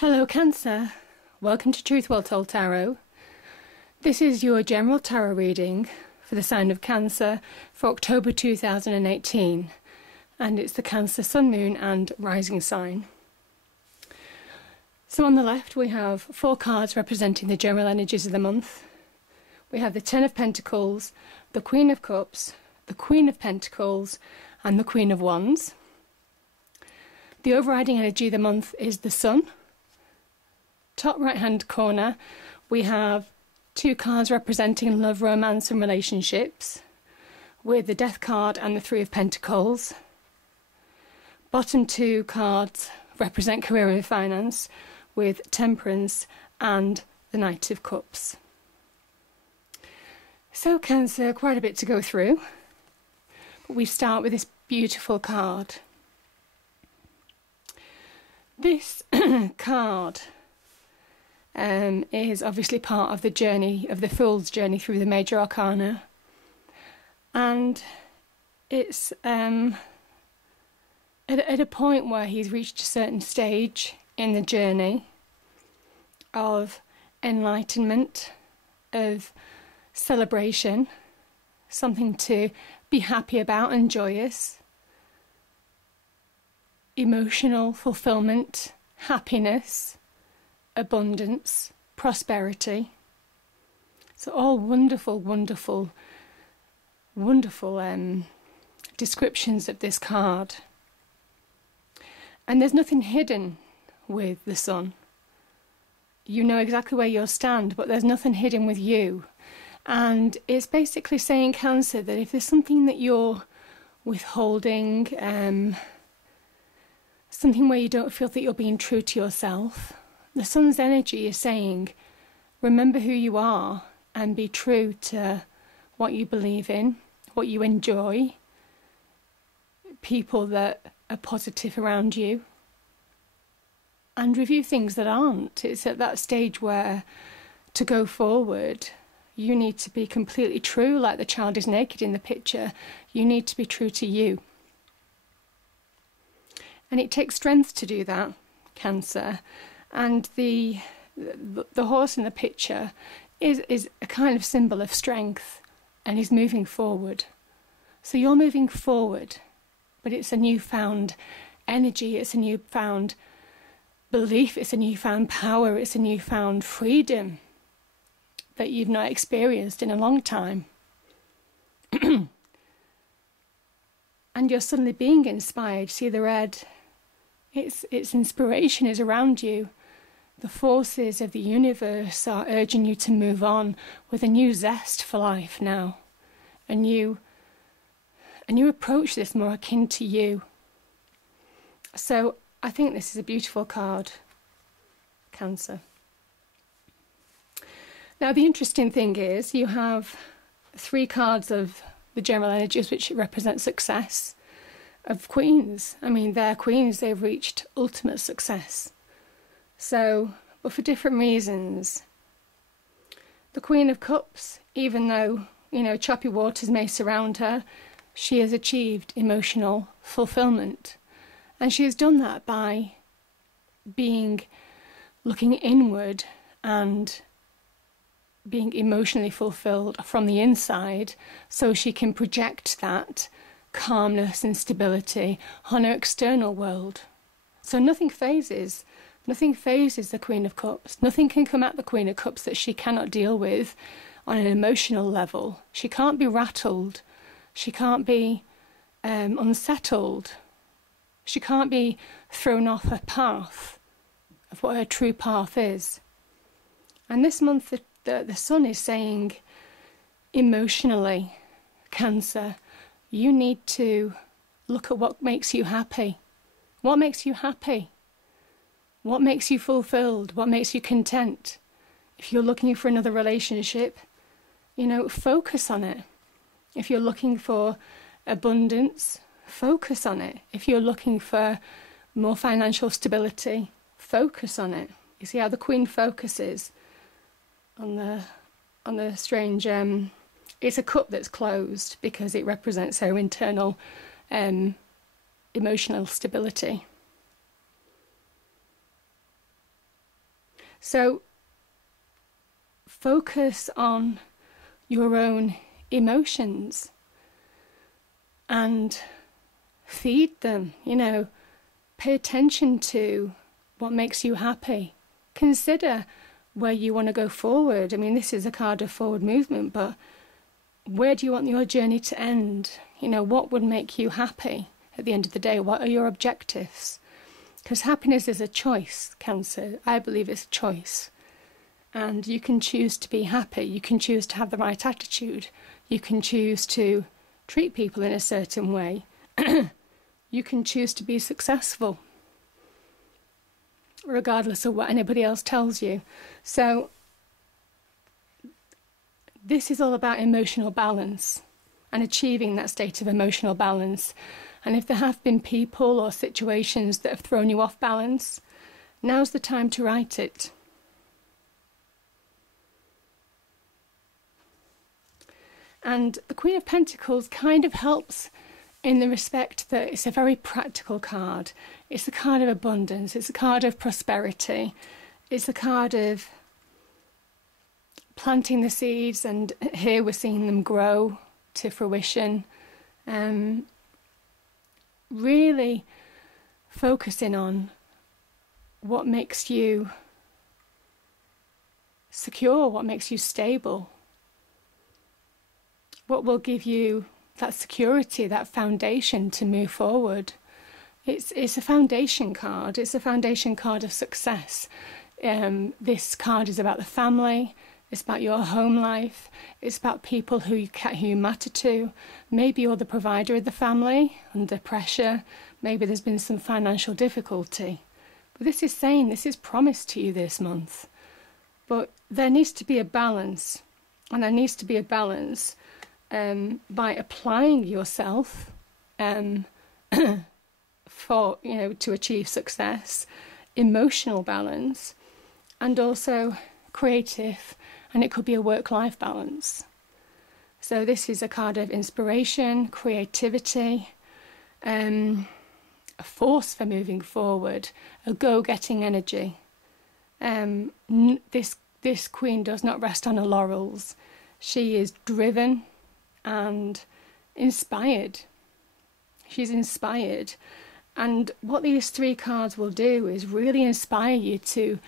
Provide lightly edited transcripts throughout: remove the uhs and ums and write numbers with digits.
Hello Cancer, welcome to Truth Well Told Tarot. This is your general tarot reading for the sign of Cancer for October 2018, and it's the Cancer Sun, Moon and Rising sign. So on the left we have 4 cards representing the general energies of the month. We have the Ten of Pentacles, the Queen of Cups, the Queen of Pentacles and the Queen of Wands. The overriding energy of the month is the Sun. Top right hand corner we have 2 cards representing love, romance and relationships, with the Death card and the Three of Pentacles. Bottom 2 cards represent career and finance, with Temperance and the Knight of Cups. So Cancer, quite a bit to go through, but we start with this beautiful card. This card is obviously part of the journey, of the Fool's journey through the major arcana, and it's at a point where he's reached a certain stage in the journey of enlightenment, of celebration, something to be happy about and joyous, emotional fulfillment, happiness, abundance, prosperity. So all wonderful, wonderful, wonderful descriptions of this card. And there's nothing hidden with the Sun. You know exactly where you'll stand, but there's nothing hidden with you. And it's basically saying, Cancer, that if there's something that you're withholding, something where you don't feel that you're being true to yourself, the Sun's energy is saying, remember who you are and be true to what you believe in, what you enjoy, people that are positive around you, and review things that aren't. It's at that stage where, to go forward, you need to be completely true, like the child is naked in the picture. You need to be true to you. And it takes strength to do that, Cancer. And the horse in the picture is a kind of symbol of strength, and he's moving forward. So you're moving forward, but it's a newfound energy, it's a newfound belief, it's a newfound power, it's a newfound freedom that you've not experienced in a long time. And you're suddenly being inspired. See the red? Its inspiration is around you. The forces of the universe are urging you to move on with a new zest for life now. And you approach this more akin to you. So I think this is a beautiful card, Cancer. Now the interesting thing is you have 3 cards of the general energies which represent success, of queens. I mean, they're queens, they've reached ultimate success. So, but for different reasons. The Queen of Cups, even though, you know, choppy waters may surround her, she has achieved emotional fulfillment. And she has done that by looking inward and being emotionally fulfilled from the inside, so she can project that calmness and stability on her external world. So nothing phases the Queen of Cups. Nothing can come at the Queen of Cups that she cannot deal with on an emotional level. She can't be rattled. She can't be unsettled. She can't be thrown off her path of what her true path is. And this month the Sun is saying, emotionally, Cancer, you need to look at what makes you happy. What makes you happy? What makes you fulfilled? What makes you content? If you're looking for another relationship, you know, focus on it. If you're looking for abundance, focus on it. If you're looking for more financial stability, focus on it. You see how the Queen focuses on the strange, it's a cup that's closed because it represents her internal emotional stability. So focus on your own emotions and feed them, pay attention to what makes you happy. Consider where you want to go forward. I mean, this is a card of forward movement, but where do you want your journey to end? What would make you happy at the end of the day? What are your objectives? Because happiness is a choice, Cancer. I believe it's a choice. And you can choose to be happy. You can choose to have the right attitude. You can choose to treat people in a certain way. You can choose to be successful, regardless of what anybody else tells you. So this is all about emotional balance and achieving that state of emotional balance. And if there have been people or situations that have thrown you off balance, now's the time to right it. And the Queen of Pentacles kind of helps in the respect that it's a very practical card. It's a card of abundance. It's a card of prosperity. It's a card of planting the seeds, and here we're seeing them grow to fruition. Really focusing on what makes you secure, what makes you stable, what will give you that security, that foundation to move forward. It's a foundation card. It's a foundation card of success. This card is about the family. It's about your home life. It's about people who you matter to. Maybe you're the provider of the family, under pressure. Maybe there's been some financial difficulty. But this is saying, this is promised to you this month. But there needs to be a balance. And there needs to be a balance by applying yourself for, to achieve success, emotional balance, and also creative, and it could be a work-life balance. So this is a card of inspiration, creativity, a force for moving forward, a go-getting energy. This queen does not rest on her laurels. She is driven and inspired. She's inspired. And what these three cards will do is really inspire you to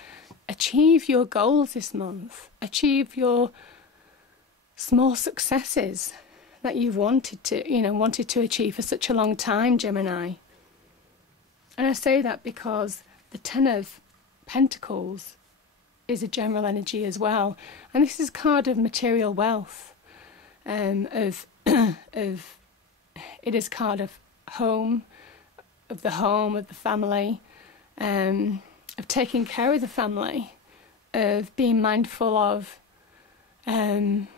achieve your goals this month, achieve your small successes that you've wanted to achieve for such a long time, Gemini. And I say that because the Ten of Pentacles is a general energy as well, and this is a card of material wealth, it is a card of home, of the family, of taking care of the family, of being mindful of your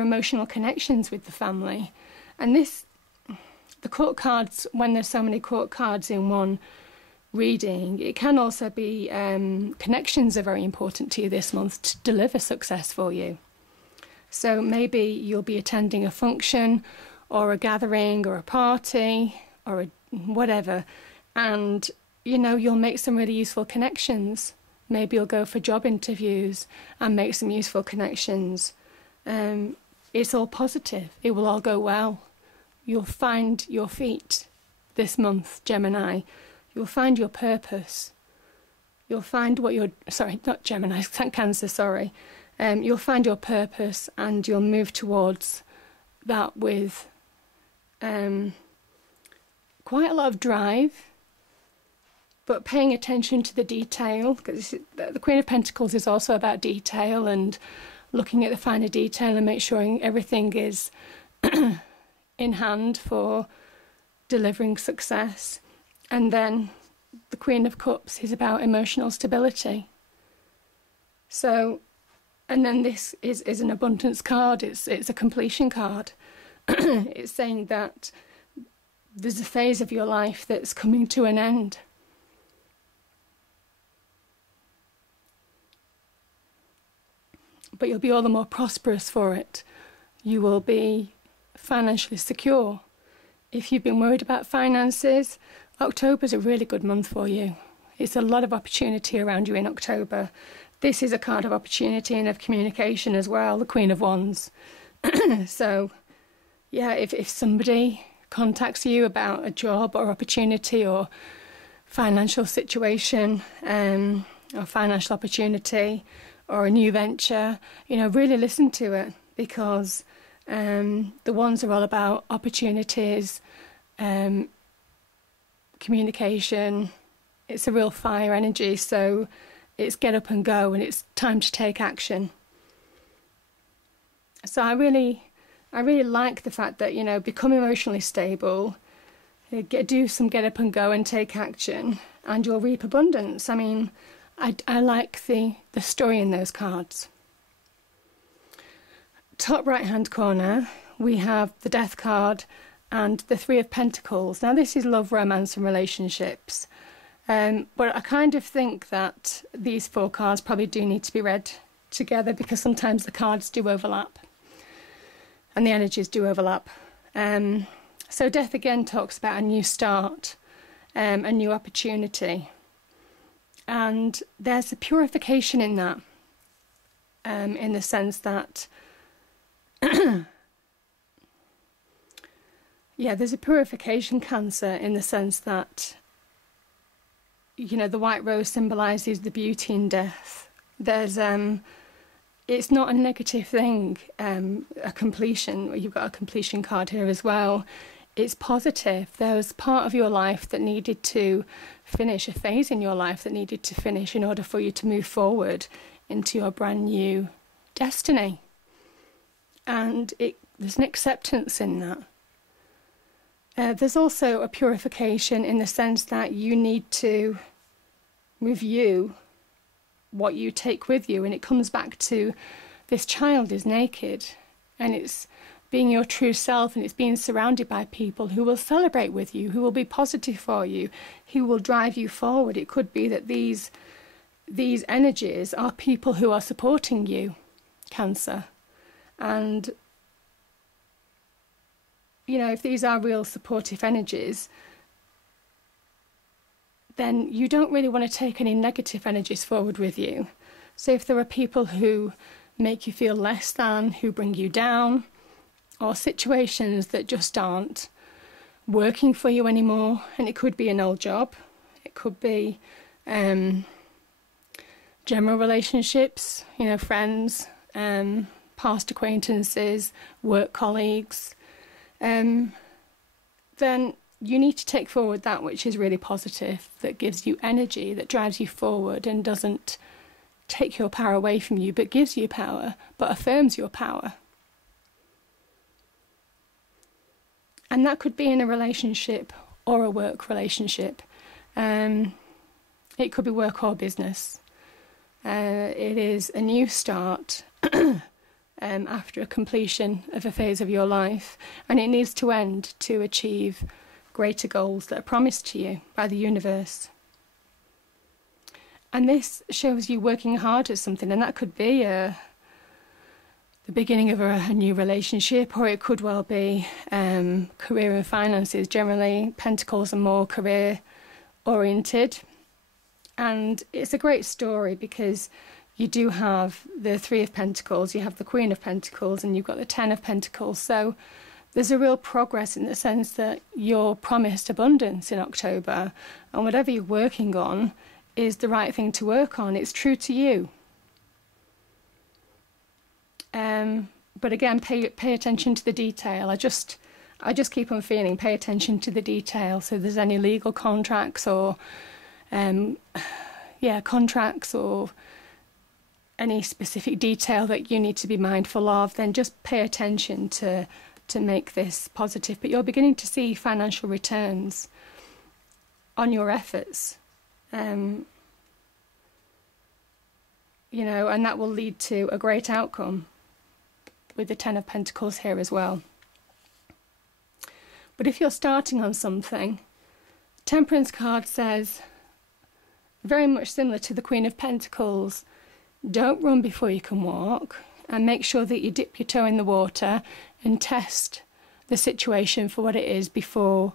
emotional connections with the family. And the court cards, when there's so many court cards in one reading, it can also be connections are very important to you this month to deliver success for you. So maybe you'll be attending a function or a gathering or a party or whatever, and you'll make some really useful connections. Maybe you'll go for job interviews and make some useful connections. It's all positive. It will all go well. You'll find your feet this month, Gemini. You'll find your purpose. You'll find what you're... Sorry, not Gemini, Cancer, sorry. You'll find your purpose and you'll move towards that with quite a lot of drive, but paying attention to the detail, because the Queen of Pentacles is also about detail and looking at the finer detail and make sure everything is in hand for delivering success. And then the Queen of Cups is about emotional stability. So, and then this is an abundance card. It's a completion card. It's saying that there's a phase of your life that's coming to an end. But you'll be all the more prosperous for it. You will be financially secure. If you've been worried about finances, October's a really good month for you. It's a lot of opportunity around you in October. This is a card of opportunity and of communication as well, the Queen of Wands. So, yeah, if somebody contacts you about a job or opportunity or financial situation, or financial opportunity or a new venture, really listen to it, because the Wands are all about opportunities, communication. It's a real fire energy, so it's get up and go, and it's time to take action. So I really like the fact that, become emotionally stable, do some get up and go and take action, and you'll reap abundance. I mean, I like the story in those cards. Top right hand corner, we have the Death card and the Three of Pentacles. Now this is love, romance and relationships. But I kind of think that these 4 cards probably do need to be read together, because sometimes the cards do overlap and the energies do overlap. So Death again talks about a new start, a new opportunity. And there's a purification in that, in the sense that, yeah, there's a purification, Cancer, in the sense that, the white rose symbolises the beauty in death. There's, it's not a negative thing, a completion. You've got a completion card here as well. It's positive. There was part of your life that needed to finish, a phase in your life that needed to finish in order for you to move forward into your brand new destiny. And there's an acceptance in that. There's also a purification in the sense that you need to review what you take with you, and it comes back to this child is naked, and it's being your true self, and it's being surrounded by people who will celebrate with you, who will be positive for you, who will drive you forward. It could be that these energies are people who are supporting you, Cancer. And if these are real supportive energies, then you don't really want to take any negative energies forward with you. So if there are people who make you feel less than, who bring you down, or situations that just aren't working for you anymore, and it could be an old job, it could be general relationships, friends, past acquaintances, work colleagues, then you need to take forward that which is really positive, that gives you energy, that drives you forward and doesn't take your power away from you, but gives you power, but affirms your power. And that could be in a relationship or a work relationship. It could be work or business. It is a new start after a completion of a phase of your life, and it needs to end to achieve greater goals that are promised to you by the universe. And this shows you working hard at something, and that could be the beginning of a new relationship, or it could well be career and finances. Generally, Pentacles are more career oriented, and it's a great story because you do have the Three of Pentacles, you have the Queen of Pentacles, and you've got the Ten of Pentacles. So there's a real progress in the sense that you're promised abundance in October, and whatever you're working on is the right thing to work on. It's true to you. But again, pay attention to the detail. I just keep on feeling, pay attention to the detail. So if there's any legal contracts or contracts or any specific detail that you need to be mindful of, then just pay attention to make this positive. But you're beginning to see financial returns on your efforts. And that will lead to a great outcome with the Ten of Pentacles here as well. But if you're starting on something, Temperance card says, very much similar to the Queen of Pentacles, don't run before you can walk, and make sure that you dip your toe in the water and test the situation for what it is before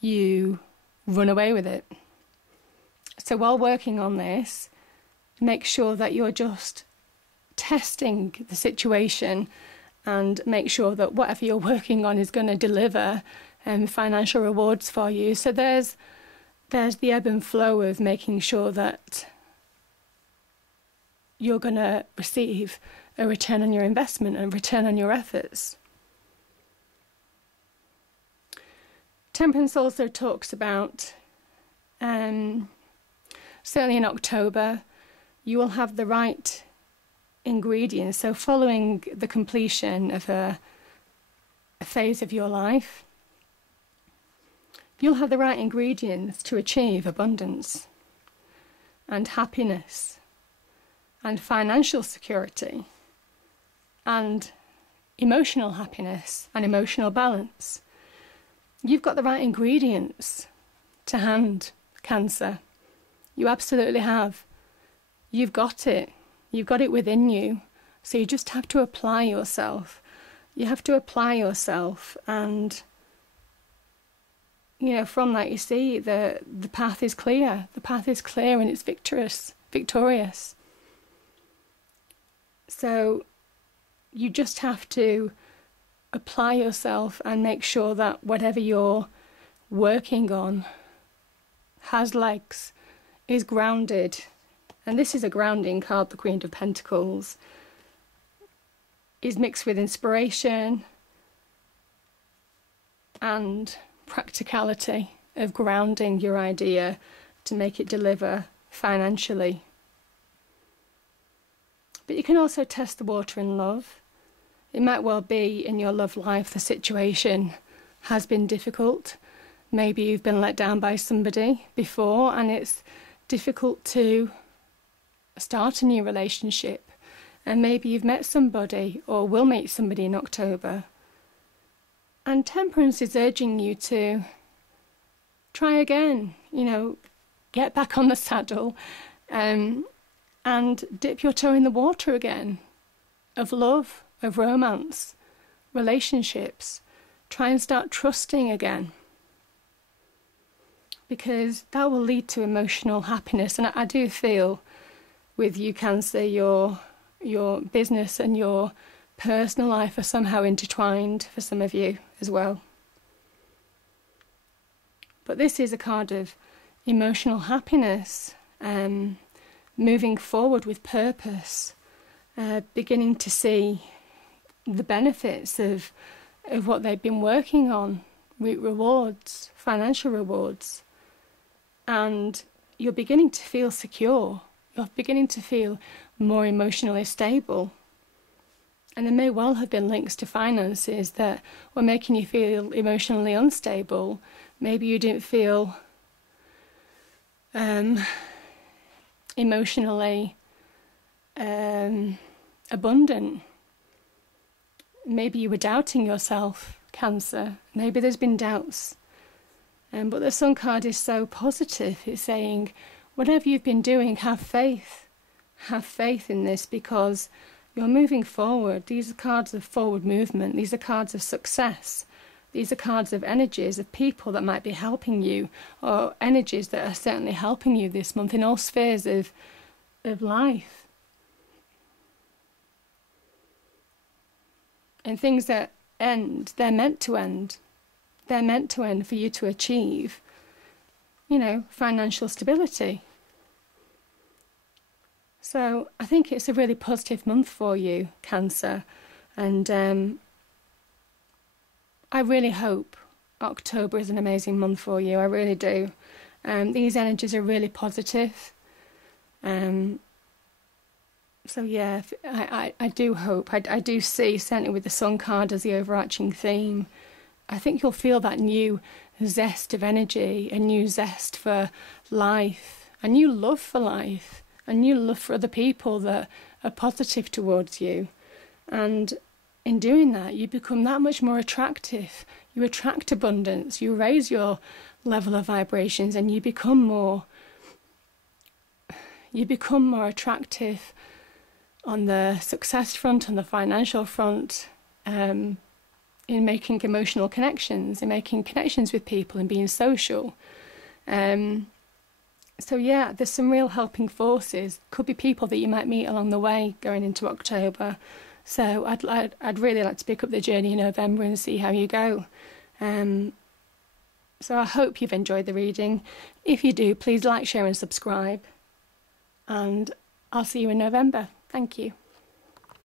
you run away with it. So while working on this, make sure that you're just testing the situation and make sure that whatever you're working on is going to deliver financial rewards for you. So there's the ebb and flow of making sure that you're going to receive a return on your investment and return on your efforts. Temperance also talks about, certainly in October, you will have the right ingredients. So following the completion of a phase of your life, you'll have the right ingredients to achieve abundance and happiness and financial security and emotional happiness and emotional balance. You've got the right ingredients to hand, Cancer. You absolutely have. You've got it. You've got it within you. So you just have to apply yourself. You have to apply yourself, and from that you see the path is clear. The path is clear and it's victorious. So you just have to apply yourself and make sure that whatever you're working on has legs, is grounded. And this is a grounding card, the Queen of Pentacles. Is mixed with inspiration and practicality of grounding your idea to make it deliver financially. But you can also test the water in love. It might well be in your love life the situation has been difficult. Maybe you've been let down by somebody before and it's difficult to start a new relationship. And maybe you've met somebody or will meet somebody in October. And Temperance is urging you to try again, get back on the saddle and dip your toe in the water again of love, of romance, relationships. Try and start trusting again, because that will lead to emotional happiness. And I do feel with you, Cancer, your business and your personal life are somehow intertwined for some of you as well. But this is a card of emotional happiness, moving forward with purpose, beginning to see the benefits of what they've been working on, rewards, financial rewards, and you're beginning to feel secure. You're beginning to feel more emotionally stable. And there may well have been links to finances that were making you feel emotionally unstable. Maybe you didn't feel emotionally abundant. Maybe you were doubting yourself, Cancer. Maybe there's been doubts. But the Sun card is so positive. It's saying, whatever you've been doing, have faith. Have faith in this, because you're moving forward. These are cards of forward movement. These are cards of success. These are cards of energies of people that might be helping you, or energies that are certainly helping you this month in all spheres of life. And things that end, they're meant to end. They're meant to end for you to achieve, financial stability. So I think it's a really positive month for you, Cancer. And I really hope October is an amazing month for you. I really do. These energies are really positive. So yeah, I do hope. I do see, certainly with the Sun card as the overarching theme, I think you'll feel that new zest of energy, a new zest for life, a new love for life, a new love for other people that are positive towards you. And in doing that, you become that much more attractive. You attract abundance, you raise your level of vibrations, and you become more attractive on the success front, on the financial front, in making emotional connections, in making connections with people and being social. So yeah, there's some real helping forces. Could be people that you might meet along the way going into October. So I'd really like to pick up the journey in November and see how you go. So I hope you've enjoyed the reading. If you do, please like, share and subscribe. And I'll see you in November. Thank you.